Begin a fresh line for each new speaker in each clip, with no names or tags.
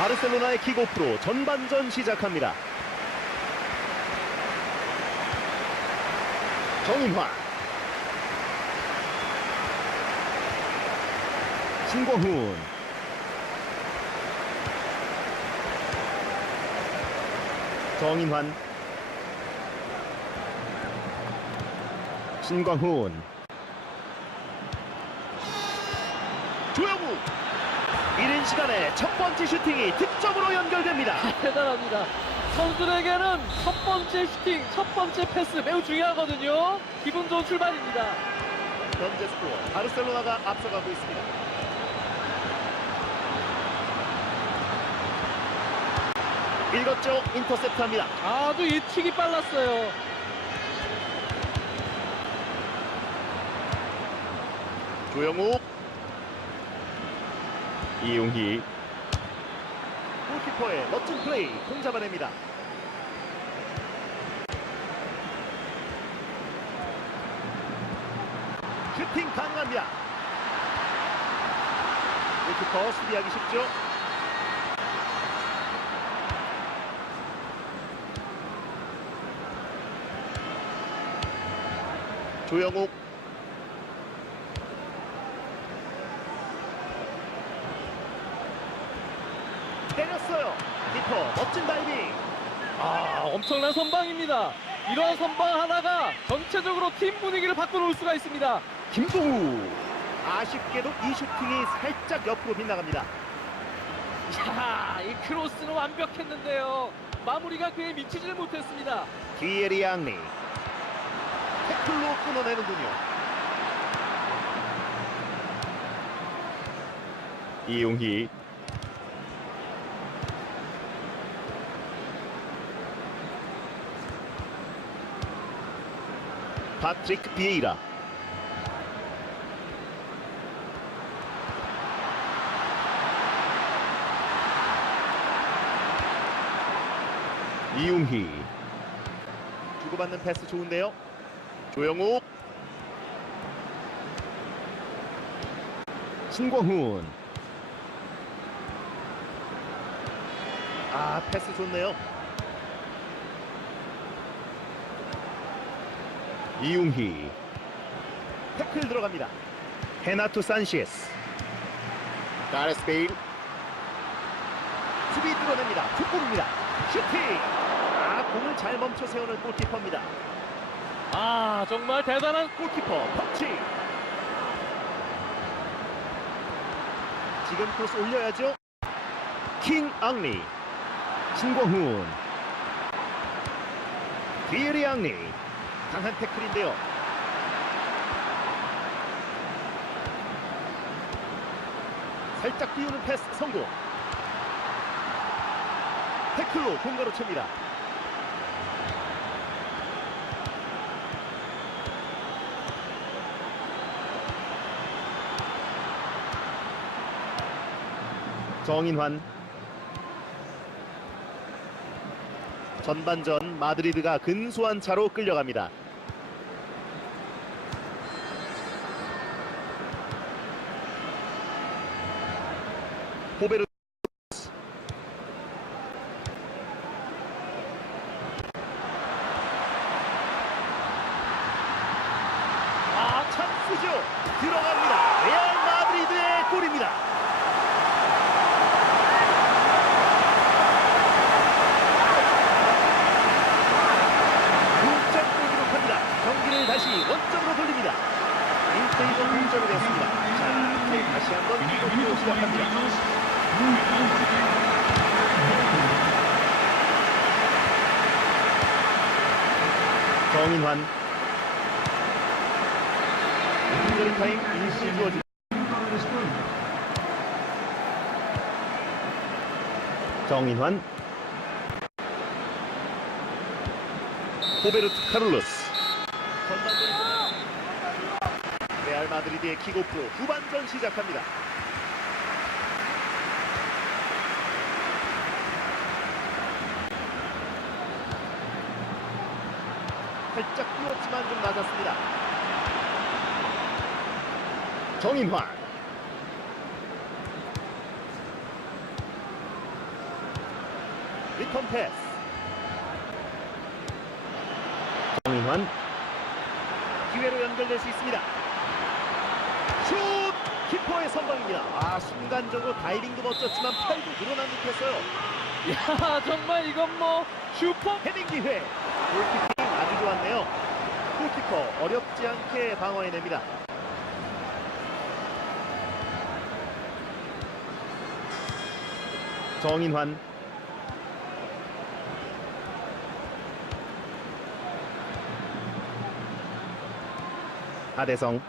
바르셀로나의 킥오프로 전반전 시작합니다. 정인환 신광훈. 정인환. 신광훈 조영우 이른 시간에 첫 번째 슈팅이 득점으로 연결됩니다.
대단합니다. 선수들에게는 첫 번째 슈팅, 첫 번째 패스 매우 중요하거든요. 기분 좋은 출발입니다.
현재 스코어 바르셀로나가 앞서가고 있습니다. 읽었죠? 인터셉트합니다.
아주 이 튀기 빨랐어요.
조영욱 이용희 골키퍼의 멋진 플레이 공 잡아냅니다. 슈팅 가능합니다. 골키퍼 수비하기 쉽죠? 조영욱 때렸어요. 키퍼 멋진 다이빙.
아, 엄청난 선방입니다. 이런 선방 하나가 전체적으로 팀 분위기를 바꿔놓을 수가 있습니다.
김동우. 아쉽게도 이 슈팅이 살짝 옆으로 빗나갑니다.
자, 이 크로스는 완벽했는데요. 마무리가 그에 미치지를 못했습니다.
디에리 앙리. 태클로 끊어내는군요. 이용희. 파트릭 비에이라. 이용희. 주고받는 패스 좋은데요. 조영욱. 신광훈. 아, 패스 좋네요. 이용희. 태클 들어갑니다. 헤나토 산시에스. 가레스 베일. 수비 뚫어냅니다. fut볼입니다. 슈팅. 아, 공을 잘 멈춰 세우는 골키퍼입니다.
아, 정말 대단한
골키퍼 펀치. 지금 크로스 올려야죠. 킹 앙리. 신광훈. 디에리 앙리. 강한 태클인데요. 살짝 띄우는 패스 성공. 태클로 공가로 칩니다. 정인환 전반전 마드리드가 근소한 차로 끌려갑니다. 호베르 아 찬스죠. 들어갑니다. 레알 마드리드의 골입니다 동점골 기록합니다. 경기를 다시 원점으로 돌립니다. 1대1로 동점이 됐습니다. 자, 이제 다시 한번 기록으로 시작합니다. 정인환 타임 일시 주어집니다. 정인환 호베르트 카를로스 레알 마드리드의 킥오프 후반전 시작합니다. 살짝 뛰었지만 좀 낮았습니다. 정인환 리턴 패스. 정인환 기회로 연결될 수 있습니다. 슛! 키퍼의 선방입니다. 아 순간적으로 다이빙도 멋졌지만 팔도 늘어난 듯했어요.
야 정말 이건 뭐 슈퍼
헤딩 기회. 골키핑 아주 좋았네요. 골키퍼 어렵지 않게 방어해냅니다. 정인환 하대성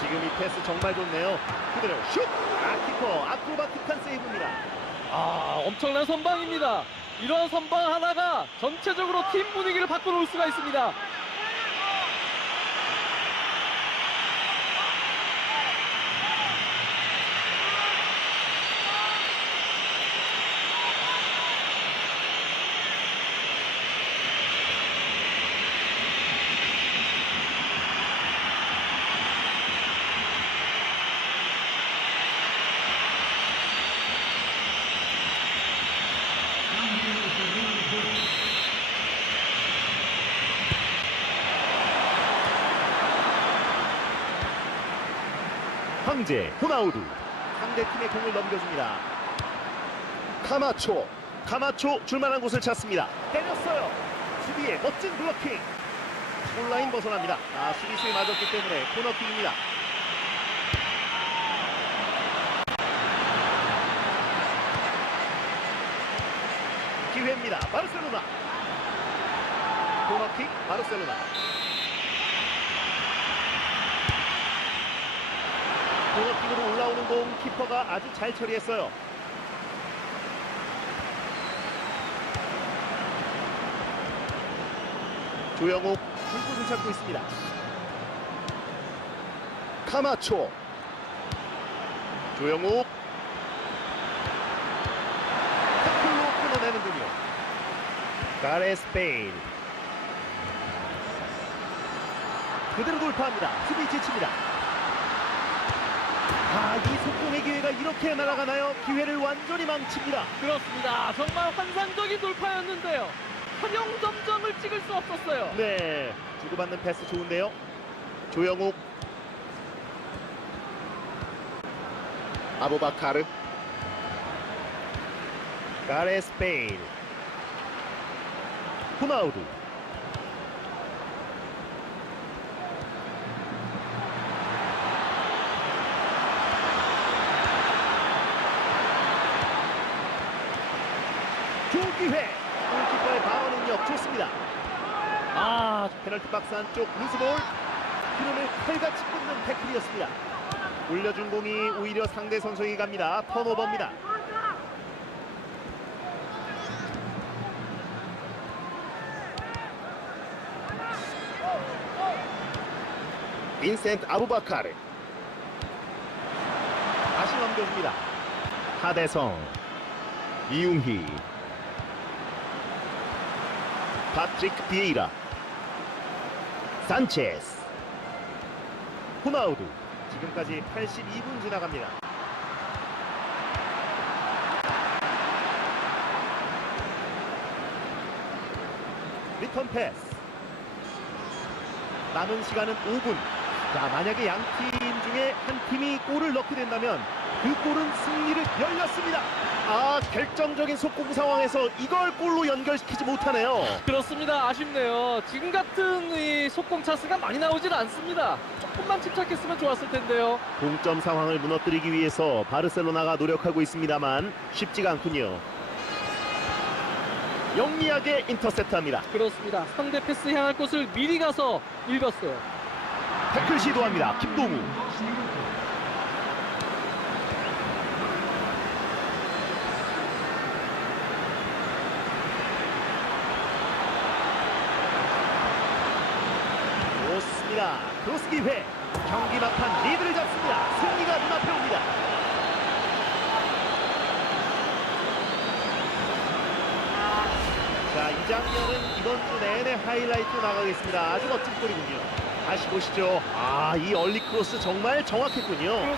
지금 이 패스 정말 좋네요. 그대로 슛! 아 키퍼 아크로바틱한 세이브입니다.
아 엄청난 선방입니다. 이런 선방 하나가 전체적으로 팀 분위기를 바꿔놓을 수가 있습니다.
황제 호나우두. 상대팀의 공을 넘겨줍니다. 카마초. 카마초 줄만한 곳을 찾습니다. 때렸어요. 수비의 멋진 블로킹. 골라인 벗어납니다. 아 수비수에 맞았기 때문에 코너킥입니다. 기회입니다. 바르셀로나. 코너킥 바르셀로나 코너킥으로 올라오는 공 키퍼가 아주 잘 처리했어요. 조영욱 불꽃을 찾고 있습니다. 카마초 조영욱 태클로 끊어내는군요. 가레스 베일 그대로 돌파합니다. 수비 지칩니다. 아, 이 속공의 기회가 이렇게 날아가나요? 기회를 완전히 망칩니다.
그렇습니다. 정말 환상적인 돌파였는데요. 한영 점점을 찍을 수 없었어요.
네, 주고받는 패스 좋은데요. 조영욱, 아부바카르, 가레스 베일, 호나우두. 기회. 골키퍼의 방어 능력 좋습니다.
아
페널티 박스 안쪽 루즈볼. 흐름을 칼같이 끊는 태클이었습니다. 올려준 공이 오히려 상대 선수에게 갑니다. 턴오버입니다. 빈센트 아부바카르. 다시 넘겨줍니다. 하대성 이웅희 파트릭 비에이라 산체스 호나우두 지금까지 82분 지나갑니다. 리턴 패스. 남은 시간은 5분. 자 만약에 양 팀 중에 한 팀이 골을 넣게 된다면 그 골은 승리를 열렸습니다 아 결정적인 속공 상황에서 이걸 골로 연결시키지 못하네요
그렇습니다. 아쉽네요. 지금 같은 이 속공 차스가 많이 나오질 않습니다. 조금만 침착했으면 좋았을 텐데요.
동점 상황을 무너뜨리기 위해서 바르셀로나가 노력하고 있습니다만 쉽지가 않군요. 영리하게 인터셉트합니다.
그렇습니다. 상대 패스 향할 곳을 미리 가서 읽었어요.
태클 시도합니다. 김동우. 좋습니다. 크로스 기회. 경기 막판 리드를 잡습니다. 승리가 눈앞에 옵니다. 자, 이 장면은 이번 주 내내 하이라이트로 나가겠습니다. 아주 멋진 골이군요. 다시 보시죠. 아, 이 얼리 크로스 정말 정확했군요.
그렇-